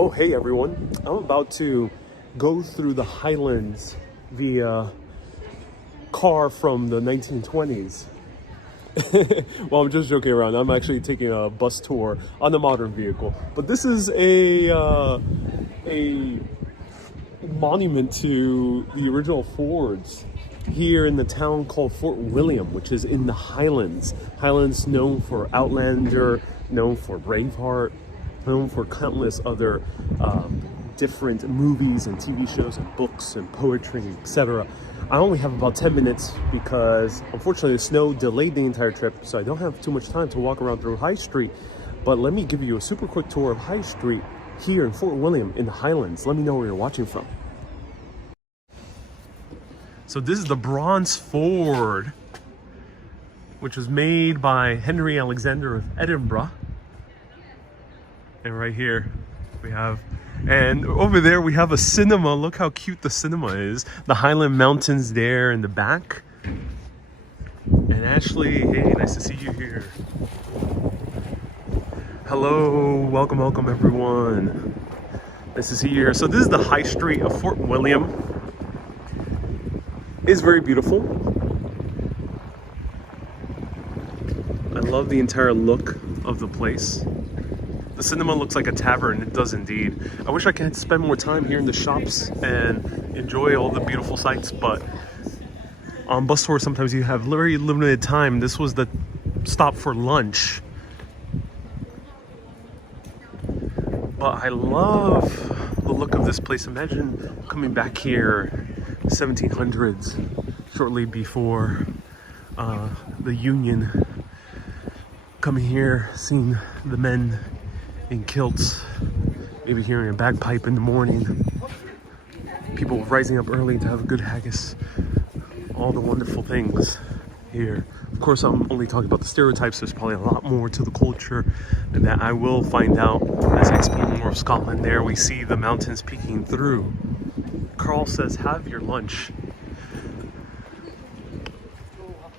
Oh, hey everyone. I'm about to go through the Highlands via car from the 1920s. Well, I'm just joking around. I'm actually taking a bus tour on a modern vehicle. But this is a monument to the original Fords here in the town called Fort William, which is in the Highlands. Highlands known for Outlander, known for Braveheart, known for countless other different movies and TV shows and books and poetry, etc. I only have about 10 minutes because unfortunately the snow delayed the entire trip, so I don't have too much time to walk around through High Street. But let me give you a super quick tour of High Street here in Fort William in the Highlands. Let me know where you're watching from. So this is the Bronze Ford, which was made by Henry Alexander of Edinburgh. And right here we have, and over there we have a cinema. Look how cute the cinema is. The Highland Mountains there in the back. And Ashley, hey, nice to see you here. Hello, welcome everyone. Nice to see you here. So this is the High Street of Fort William. It's very beautiful. I love the entire look of the place. The cinema looks like a tavern. It does indeed. I wish I could spend more time here in the shops and enjoy all the beautiful sights, but on bus tours sometimes you have very limited time. This was the stop for lunch. But I love the look of this place. Imagine coming back here 1700s, shortly before the Union, coming here, seeing the men in kilts, maybe hearing a bagpipe in the morning, people rising up early to have a good haggis, all the wonderful things here. Of course, I'm only talking about the stereotypes. There's probably a lot more to the culture and that I will find out as I explore more of Scotland. There we see the mountains peeking through. Carl says, have your lunch.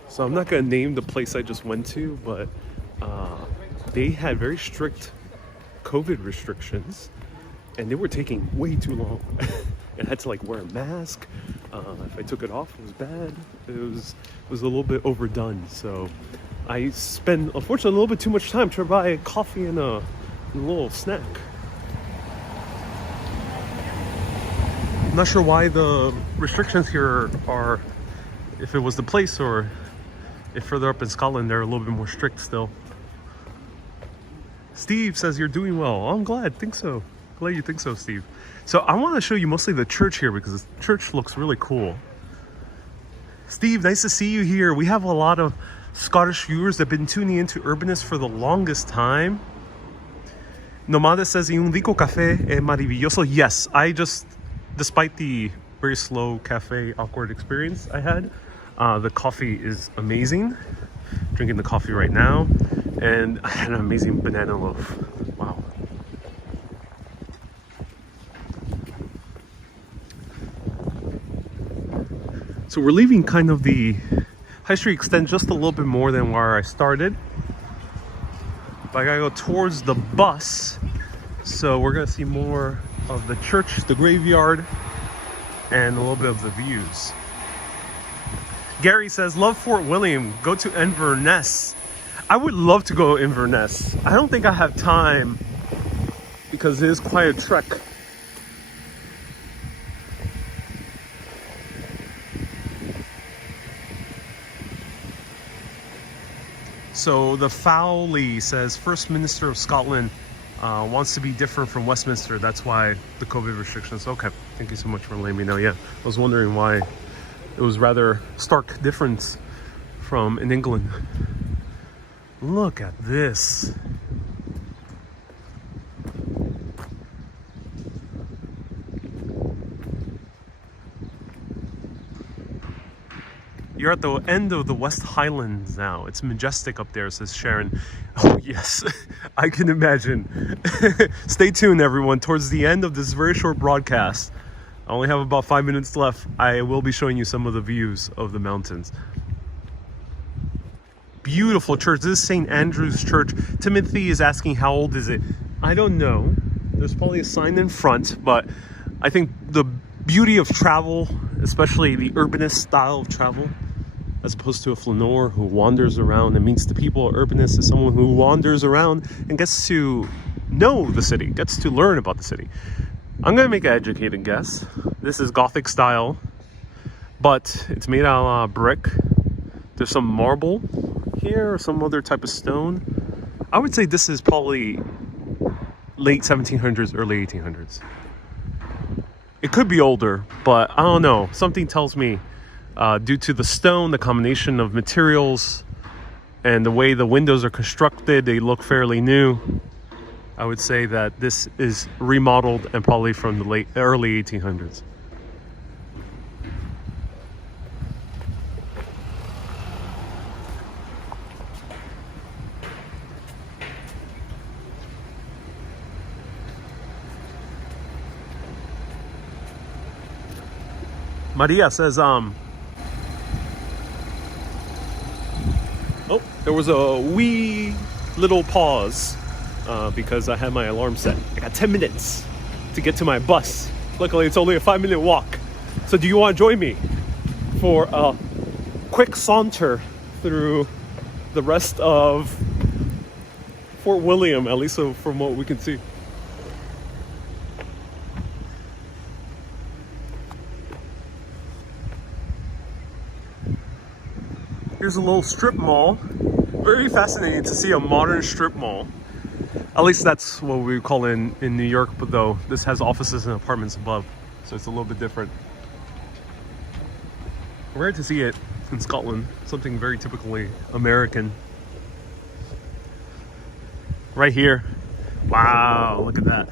So I'm not gonna name the place I just went to, but they had very strict COVID restrictions and they were taking way too long. I had to like wear a mask. If I took it off, it was bad. It was a little bit overdone. So I spent, unfortunately, a little bit too much time trying to buy a coffee and a little snack. I'm not sure why the restrictions here are, if it was the place or if further up in Scotland they're a little bit more strict still. Steve says you're doing well. Oh, I'm glad. Think so. Glad you think so, Steve. So I want to show you mostly the church here because the church looks really cool. Steve, nice to see you here. We have a lot of Scottish viewers that have been tuning into Urbanist for the longest time. Nomada says, un rico café es maravilloso. Yes, I just, despite the very slow cafe awkward experience I had, the coffee is amazing. Drinking the coffee right now. And I had an amazing banana loaf. Wow. So we're leaving kind of the High Street extend just a little bit more than where I started. But I gotta go towards the bus. So we're gonna see more of the church, the graveyard, and a little bit of the views. Gary says, love Fort William, go to Inverness. I would love to go to Inverness. I don't think I have time because it is quite a trek. So the Fowley says, First Minister of Scotland wants to be different from Westminster. That's why the COVID restrictions. Okay, thank you so much for letting me know. Yeah, I was wondering why it was rather stark difference from in England. Look at this. You're at the end of the West Highlands now. It's majestic up there, says Sharon. Oh yes, I can imagine. Stay tuned everyone. Towards the end of this very short broadcast, I only have about 5 minutes left. I will be showing you some of the views of the mountains. Beautiful church. This is St. Andrew's Church. Timothy is asking how old is it? I don't know. There's probably a sign in front, but I think the beauty of travel, especially the urbanist style of travel, as opposed to a flaneur who wanders around and meets the people, an urbanist is someone who wanders around and gets to know the city, gets to learn about the city. I'm gonna make an educated guess. This is Gothic style, but it's made out of brick. There's some marble here or some other type of stone. I would say this is probably late 1700s, early 1800s. It could be older, but I don't know. Something tells me due to the stone, the combination of materials, and the way the windows are constructed, they look fairly new. I would say that this is remodeled and probably from the early 1800s. Maria says, oh, there was a wee little pause because I had my alarm set. I got 10 minutes to get to my bus. Luckily, it's only a 5-minute walk. So do you want to join me for a quick saunter through the rest of Fort William, at least from what we can see? Here's a little strip mall. Very fascinating to see a modern strip mall. At least that's what we call in New York, but though this has offices and apartments above, so it's a little bit different. Rare to see it in Scotland, something very typically American. Right here. Wow, look at that.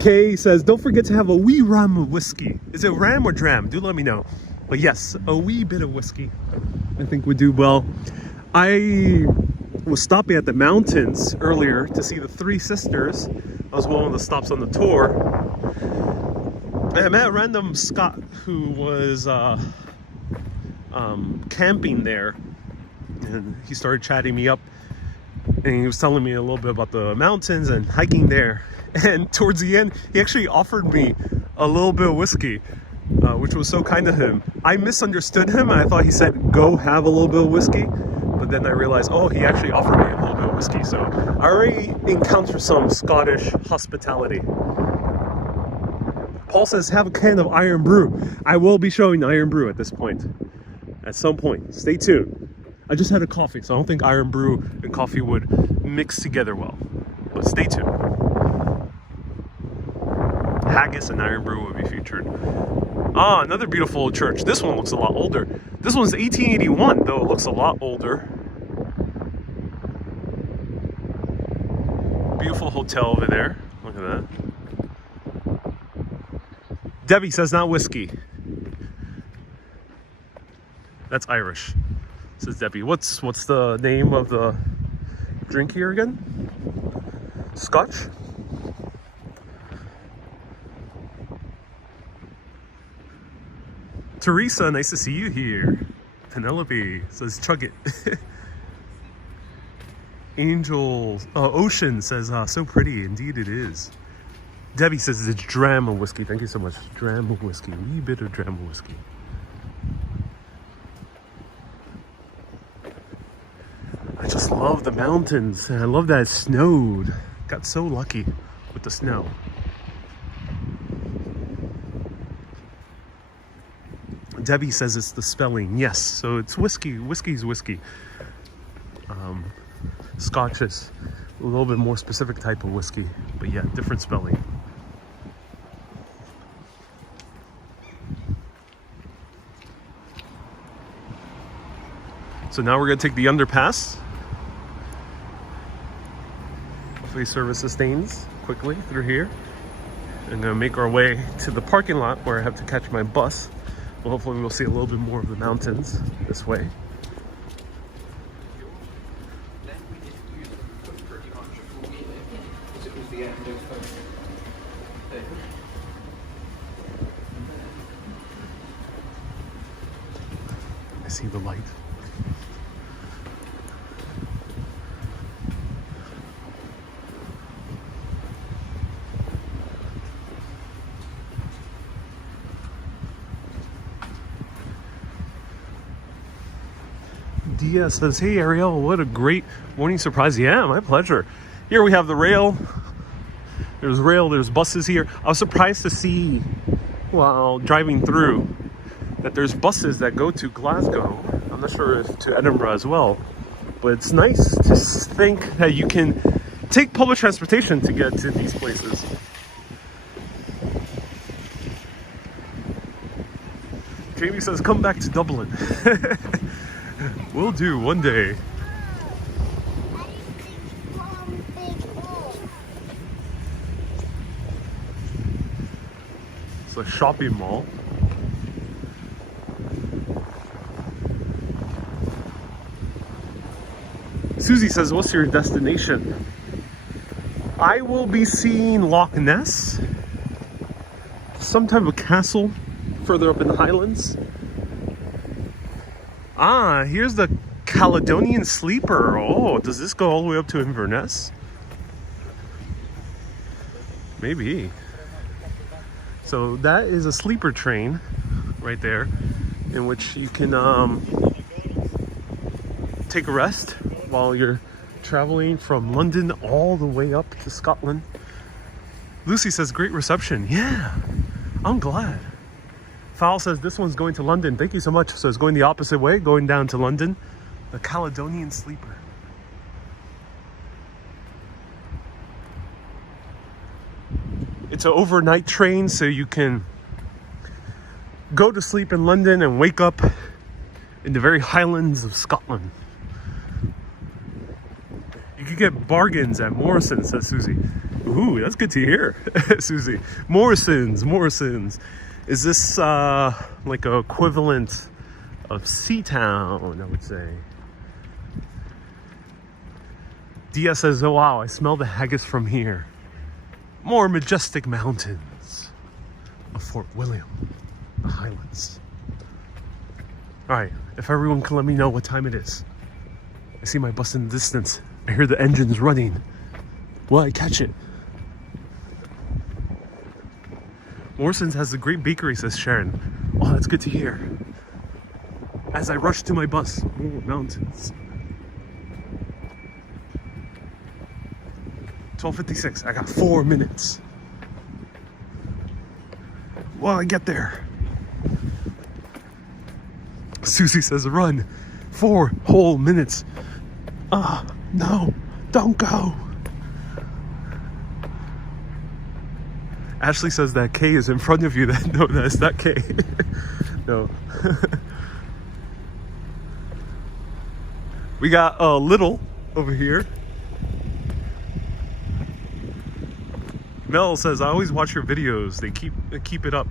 Kay says, don't forget to have a wee ram of whiskey. Is it ram or dram? Do let me know. But yes, a wee bit of whiskey I think would do well. I was stopping at the mountains earlier to see the Three Sisters. That was one of the stops on the tour. And I met a random Scot who was camping there. And he started chatting me up. And he was telling me a little bit about the mountains and hiking there. And towards the end, he actually offered me a little bit of whiskey. Which was so kind of him. I misunderstood him and I thought he said go have a little bit of whiskey, but then I realized, oh, he actually offered me a little bit of whiskey. So I already encountered some Scottish hospitality. Paul says have a can of Iron Brew. I will be showing Iron Brew at this point, at some point. Stay tuned. I just had a coffee, so I don't think Iron Brew and coffee would mix together well, but stay tuned. Haggis and Iron Brew will be featured. Ah, another beautiful church. This one looks a lot older. This one's 1881, though it looks a lot older. Beautiful hotel over there. Look at that. Debbie says not whiskey. That's Irish, says Debbie. What's the name of the drink here again? Scotch? Teresa, nice to see you here. Penelope says, chug it. Angel, Ocean says, so pretty. Indeed it is. Debbie says it's dram of whiskey. Thank you so much. Dram of whiskey. A wee bit of dram of whiskey. I just love the mountains. And I love that it snowed. Got so lucky with the snow. Debbie says it's the spelling. Yes, so it's whiskey. Whiskey's whiskey. Scotch is a little bit more specific type of whiskey, but yeah, different spelling. So now we're gonna take the underpass. Hopefully service sustains quickly through here. And gonna make our way to the parking lot where I have to catch my bus. Well, hopefully we'll see a little bit more of the mountains this way. I see the light. Dia says, hey Ariel, what a great morning surprise. Yeah, my pleasure. Here we have the rail. There's buses here. I was surprised to see while driving through that there's buses that go to Glasgow. I'm not sure if to Edinburgh as well, but it's nice to think that you can take public transportation to get to these places. Jamie says, come back to Dublin. Will do one day. It's a shopping mall. Susie says, what's your destination? I will be seeing Loch Ness, some type of castle further up in the Highlands. Ah, here's the Caledonian Sleeper. Oh, does this go all the way up to Inverness? Maybe. So that is a sleeper train right there in which you can take a rest while you're traveling from London all the way up to Scotland. Lucy says, great reception. Yeah, I'm glad. Fowl says, this one's going to London. Thank you so much. So it's going the opposite way, going down to London. The Caledonian Sleeper. It's an overnight train, so you can go to sleep in London and wake up in the very Highlands of Scotland. You can get bargains at Morrison's, says Susie. Ooh, that's good to hear, Susie. Morrison's. Is this like an equivalent of Seatown, I would say? Dia says, oh wow, I smell the haggis from here. More majestic mountains of Fort William, the Highlands. All right, if everyone can let me know what time it is. I see my bus in the distance. I hear the engines running. Will I catch it? Morrison's has a great bakery, says Sharon. Oh, that's good to hear. As I rush to my bus, mountains. 12:56, I got 4 minutes. Well, I get there. Susie says, run 4 whole minutes. No, don't go. Ashley says that K is in front of you. No, that's not K. No. We got a little over here. Mel says, I always watch your videos. They keep it up.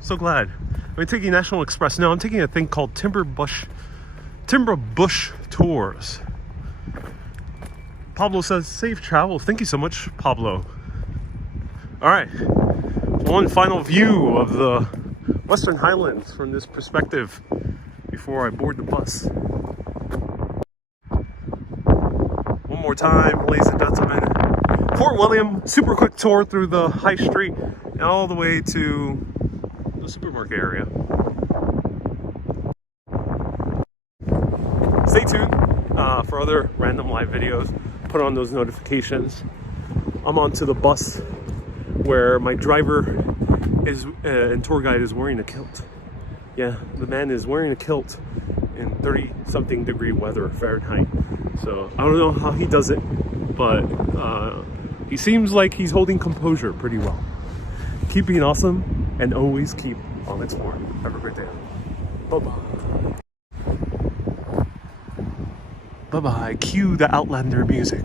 So glad. I'm taking National Express. No, I'm taking a thing called Timber Bush Tours. Pablo says, safe travel. Thank you so much, Pablo. All right. One final view of the Western Highlands from this perspective before I board the bus. One more time, ladies and gentlemen. Fort William, super quick tour through the high street and all the way to the supermarket area. Stay tuned for other random live videos. Put on those notifications. I'm onto the bus where my driver is and tour guide is wearing a kilt. Yeah, the man is wearing a kilt in 30-something degree weather Fahrenheit. So I don't know how he does it, but he seems like he's holding composure pretty well. Keep being awesome and always keep on exploring. Have a great day. Bye-bye. Bye-bye. Cue the Outlander music.